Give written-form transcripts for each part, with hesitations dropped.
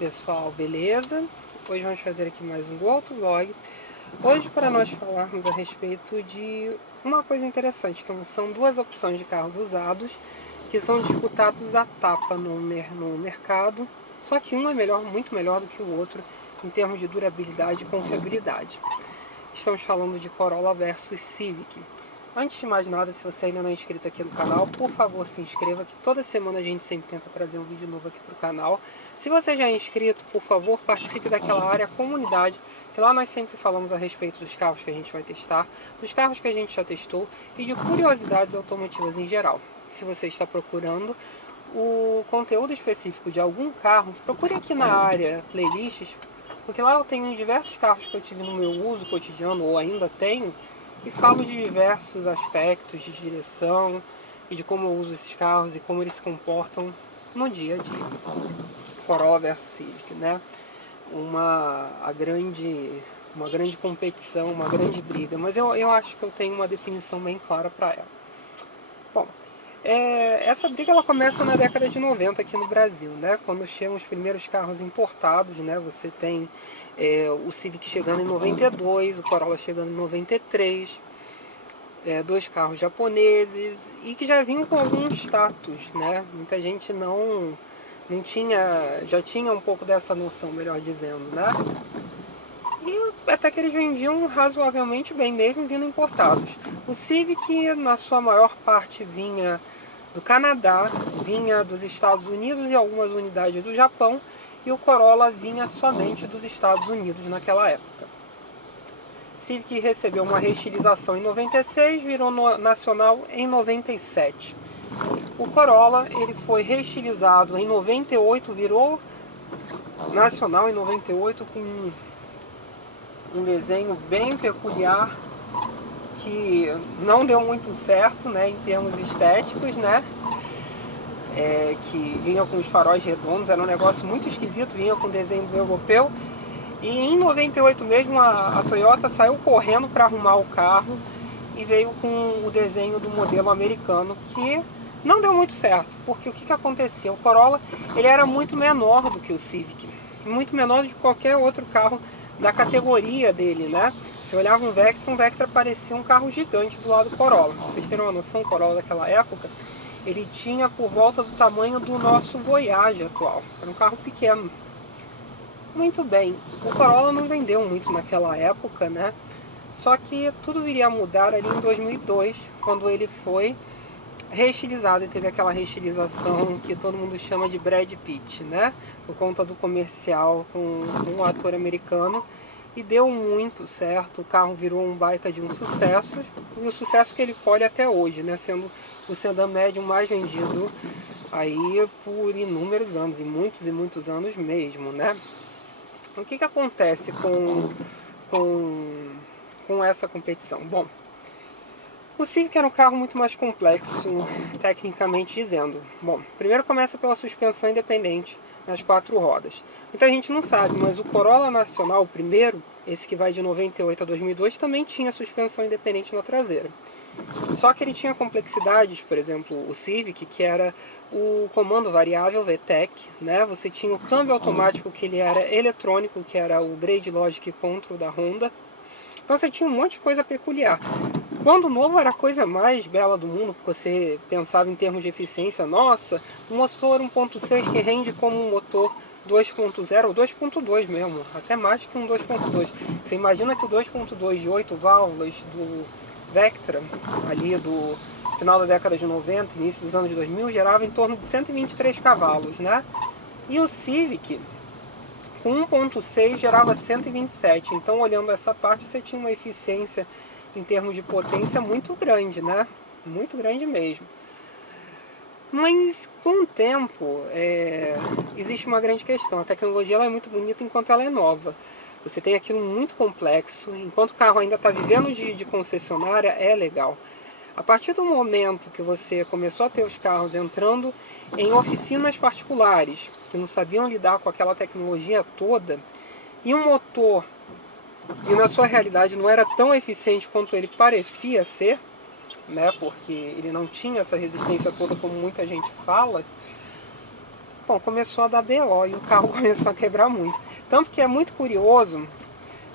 Pessoal, beleza? Hoje vamos fazer aqui mais um autovlog. Hoje para nós falarmos a respeito de uma coisa interessante, que são duas opções de carros usados que são disputados à tapa no mercado, só que um é melhor, muito melhor do que o outro em termos de durabilidade e confiabilidade. Estamos falando de Corolla versus Civic. Antes de mais nada, se você ainda não é inscrito aqui no canal, por favor se inscreva, que toda semana a gente sempre tenta trazer um vídeo novo aqui para o canal. Se você já é inscrito, por favor, participe daquela área comunidade, que lá nós sempre falamos a respeito dos carros que a gente vai testar, dos carros que a gente já testou e de curiosidades automotivas em geral. Se você está procurando o conteúdo específico de algum carro, procure aqui na área playlists, porque lá eu tenho diversos carros que eu tive no meu uso cotidiano ou ainda tenho, e falo de diversos aspectos de direção e de como eu uso esses carros e como eles se comportam no dia a dia. Corolla versus Civic, né? Uma grande competição, uma grande briga, mas eu acho que eu tenho uma definição bem clara para ela. Bom, essa briga ela começa na década de 90 aqui no Brasil, né? Quando chegam os primeiros carros importados, né? Você tem o Civic chegando em 92, o Corolla chegando em 93, dois carros japoneses e que já vinham com algum status, né? Muita gente não tinha, já tinha um pouco dessa noção, melhor dizendo, né? E até que eles vendiam razoavelmente bem, mesmo vindo importados. O Civic, na sua maior parte, vinha do Canadá, vinha dos Estados Unidos e algumas unidades do Japão, e o Corolla vinha somente dos Estados Unidos naquela época. Civic recebeu uma reestilização em 96, virou nacional em 97. O Corolla ele foi reestilizado em 98, virou nacional em 98 com um desenho bem peculiar que não deu muito certo, né, em termos estéticos, né? Que vinha com os faróis redondos, era um negócio muito esquisito, vinha com o desenho do europeu. E em 98 mesmo a Toyota saiu correndo para arrumar o carro e veio com o desenho do modelo americano, que não deu muito certo, porque o que acontecia? O Corolla ele era muito menor do que o Civic, muito menor do que qualquer outro carro da categoria dele, né? Se olhava um Vectra parecia um carro gigante do lado do Corolla. Pra vocês terem uma noção, o Corolla daquela época, ele tinha por volta do tamanho do nosso Voyage atual, era um carro pequeno. Muito bem, o Corolla não vendeu muito naquela época, né? Só que tudo viria a mudar ali em 2002, quando ele foi reestilizado e teve aquela reestilização que todo mundo chama de Brad Pitt, né? Por conta do comercial com um ator americano. E deu muito certo, o carro virou um baita de um sucesso, e o sucesso que ele colhe até hoje, né? Sendo o sedã médio mais vendido aí por inúmeros anos, e muitos anos mesmo, né? O que acontece com essa competição? Bom, o Civic era um carro muito mais complexo, tecnicamente dizendo. Bom, primeiro começa pela suspensão independente nas quatro rodas. Muita gente não sabe, mas o Corolla Nacional, o primeiro, esse que vai de 98 a 2002, também tinha suspensão independente na traseira. Só que ele tinha complexidades, por exemplo, o Civic, que era o comando variável VTEC, né? Você tinha o câmbio automático, que ele era eletrônico, que era o Grade Logic Control da Honda. Então você tinha um monte de coisa peculiar. Quando novo era a coisa mais bela do mundo, porque você pensava em termos de eficiência. Nossa, um motor 1.6 que rende como um motor 2.0 ou 2.2 mesmo, até mais que um 2.2. Você imagina que o 2.2 de 8 válvulas do Vectra, ali do final da década de 90, início dos anos 2000, gerava em torno de 123 cavalos, né? E o Civic, com 1.6, gerava 127. Então, olhando essa parte, você tinha uma eficiência em termos de potência muito grande, né? Muito grande mesmo. Mas com o tempo existe uma grande questão. A tecnologia ela é muito bonita enquanto ela é nova. Você tem aquilo muito complexo. Enquanto o carro ainda está vivendo de concessionária, é legal. A partir do momento que você começou a ter os carros entrando em oficinas particulares, que não sabiam lidar com aquela tecnologia toda, e um motor que na sua realidade não era tão eficiente quanto ele parecia ser, né, porque ele não tinha essa resistência toda como muita gente fala, Bom, começou a dar BO e o carro começou a quebrar muito. Tanto que é muito curioso,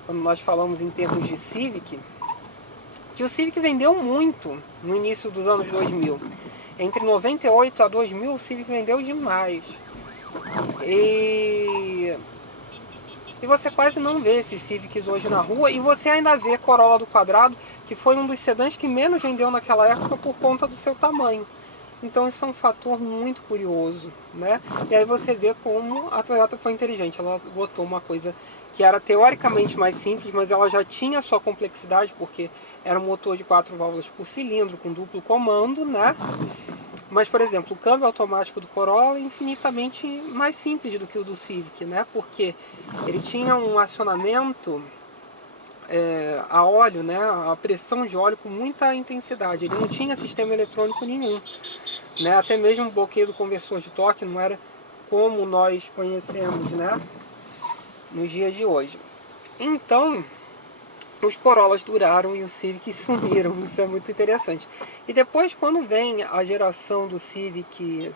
quando nós falamos em termos de Civic, que o Civic vendeu muito no início dos anos 2000. Entre 98 a 2000 o Civic vendeu demais. E você quase não vê esses Civics hoje na rua, e você ainda vê Corolla do quadrado, que foi um dos sedãs que menos vendeu naquela época por conta do seu tamanho. Então isso é um fator muito curioso, né? E aí você vê como a Toyota foi inteligente. Ela botou uma coisa que era teoricamente mais simples, mas ela já tinha sua complexidade, porque era um motor de 4 válvulas por cilindro, com duplo comando, né? Mas, por exemplo, o câmbio automático do Corolla é infinitamente mais simples do que o do Civic, né? Porque ele tinha um acionamento a óleo, né? A pressão de óleo com muita intensidade. Ele não tinha sistema eletrônico nenhum, né? Até mesmo o bloqueio do conversor de torque não era como nós conhecemos, né? Nos dias de hoje. Então, os Corollas duraram e os Civics sumiram. Isso é muito interessante. E depois, quando vem a geração do Civic,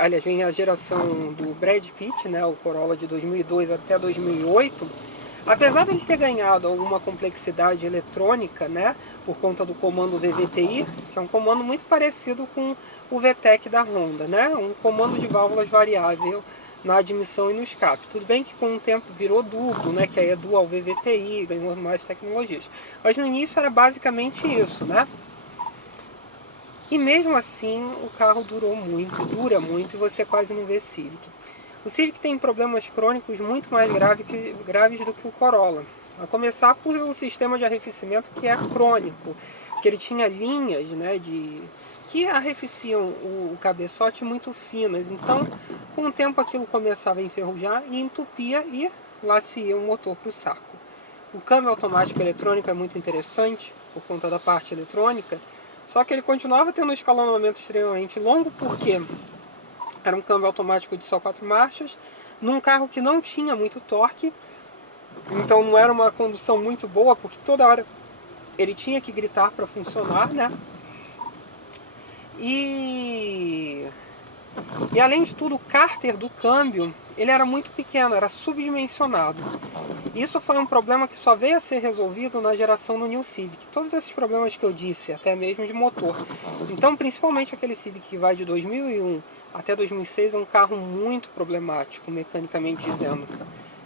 aliás, vem a geração do Brad Pitt, né, o Corolla de 2002 até 2008, apesar de ele ter ganhado alguma complexidade eletrônica, né, por conta do comando VVTi, que é um comando muito parecido com o VTEC da Honda, né, um comando de válvulas variável na admissão e no escape. Tudo bem que com o tempo virou duplo, né, que aí é dual VVTi, ganhou mais tecnologias. Mas no início era basicamente isso, né? E mesmo assim o carro dura muito, e você quase não vê Civic. O Civic tem problemas crônicos muito mais graves do que o Corolla. A começar por um sistema de arrefecimento que é crônico, que ele tinha linhas, né, que arrefeciam o cabeçote muito finas. Então, com o tempo aquilo começava a enferrujar e entupia e lá se ia o motor para o saco. O câmbio automático eletrônico é muito interessante por conta da parte eletrônica, só que ele continuava tendo um escalonamento extremamente longo porque era um câmbio automático de só 4 marchas, num carro que não tinha muito torque, então não era uma condução muito boa, porque toda hora ele tinha que gritar para funcionar, né? E além de tudo, o cárter do câmbio, ele era muito pequeno, era subdimensionado. Isso foi um problema que só veio a ser resolvido na geração do New Civic. Todos esses problemas que eu disse, até mesmo de motor. Então, principalmente aquele Civic que vai de 2001 até 2006, é um carro muito problemático, mecanicamente dizendo.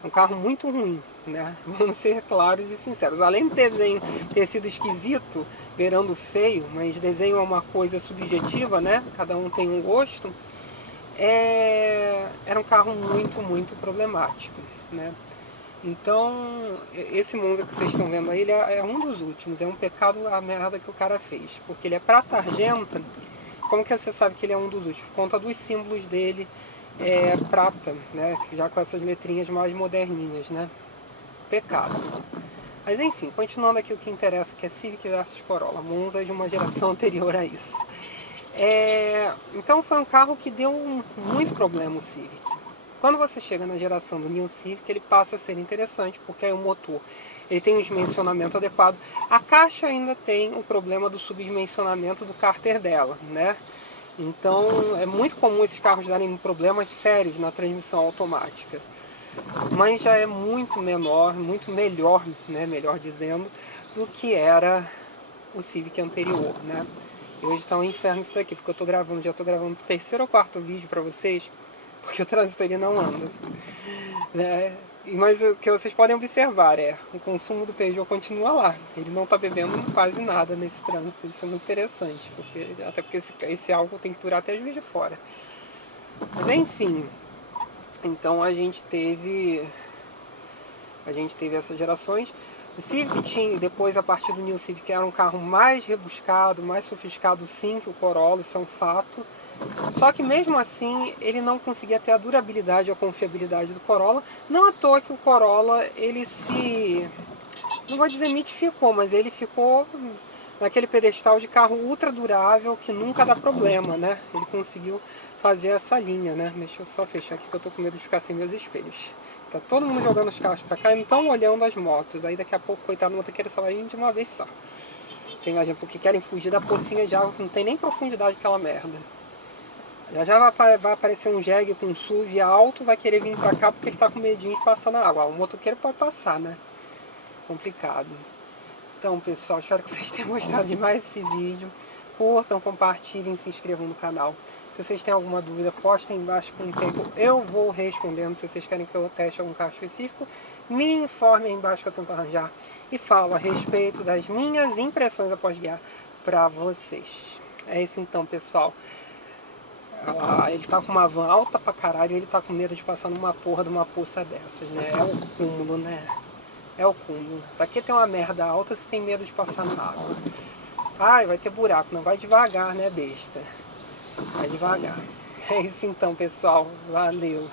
É um carro muito ruim, né? Vamos ser claros e sinceros. Além do desenho ter sido esquisito, beirando feio, mas desenho é uma coisa subjetiva, né? Cada um tem um gosto. Era um carro muito problemático, né? Então, esse Monza que vocês estão vendo aí, ele é um dos últimos. É um pecado a merda que o cara fez, porque ele é prata argenta. Como que você sabe que ele é um dos últimos? Por conta dos símbolos dele, prata, né? Já com essas letrinhas mais moderninhas, né? Pecado. Mas enfim, continuando aqui o que interessa, que é Civic versus Corolla. Monza é de uma geração anterior a isso. Então foi um carro que deu muito problema o Civic. Quando você chega na geração do New Civic, ele passa a ser interessante, porque aí o motor ele tem um dimensionamento adequado. A caixa ainda tem o problema do subdimensionamento do cárter dela, né? Então é muito comum esses carros darem problemas sérios na transmissão automática. Mas já é muito menor, muito melhor, né, melhor dizendo, do que era o Civic anterior, né? E hoje tá um inferno isso daqui, porque já tô gravando o terceiro ou quarto vídeo pra vocês, porque o trânsito ele não anda, né? Mas o que vocês podem observar o consumo do Peugeot continua lá. Ele não está bebendo quase nada nesse trânsito. Isso é muito interessante, até porque esse álcool tem que durar até Juiz de Fora. Mas enfim, então a gente teve essas gerações. O Civic tinha, depois a partir do New Civic, era um carro mais rebuscado, mais sofisticado sim que o Corolla, isso é um fato. Só que mesmo assim ele não conseguia ter a durabilidade e a confiabilidade do Corolla. Não à toa que o Corolla, ele não vou dizer mitificou, mas ele ficou naquele pedestal de carro ultra durável que nunca dá problema, né? Ele conseguiu fazer essa linha, né? Deixa eu só fechar aqui que eu tô com medo de ficar sem meus espelhos. Tá todo mundo jogando os carros pra cá e não estão olhando as motos. Aí daqui a pouco, coitado, não vou ter que sair de uma vez só. Você imagina, porque querem fugir da pocinha já, não tem nem profundidade aquela merda. Já já vai aparecer um jegue com um SUV alto, vai querer vir pra cá porque ele tá com medinho de passar na água. O motoqueiro pode passar, né? Complicado. Então, pessoal, espero que vocês tenham gostado de mais esse vídeo. Curtam, compartilhem, se inscrevam no canal. Se vocês têm alguma dúvida, postem embaixo com o tempo. Eu vou respondendo. Se vocês querem que eu teste algum carro específico, me informem aí embaixo que eu tento arranjar. E falo a respeito das minhas impressões após guiar para vocês. É isso então, pessoal. Ele tá com uma van alta pra caralho e ele tá com medo de passar numa porra de uma poça dessas, né? É o cúmulo, né? É o cúmulo. Pra que tem uma merda alta se tem medo de passar na água? Ai, vai ter buraco. Não, vai devagar, né, besta? Vai devagar. É isso então, pessoal. Valeu.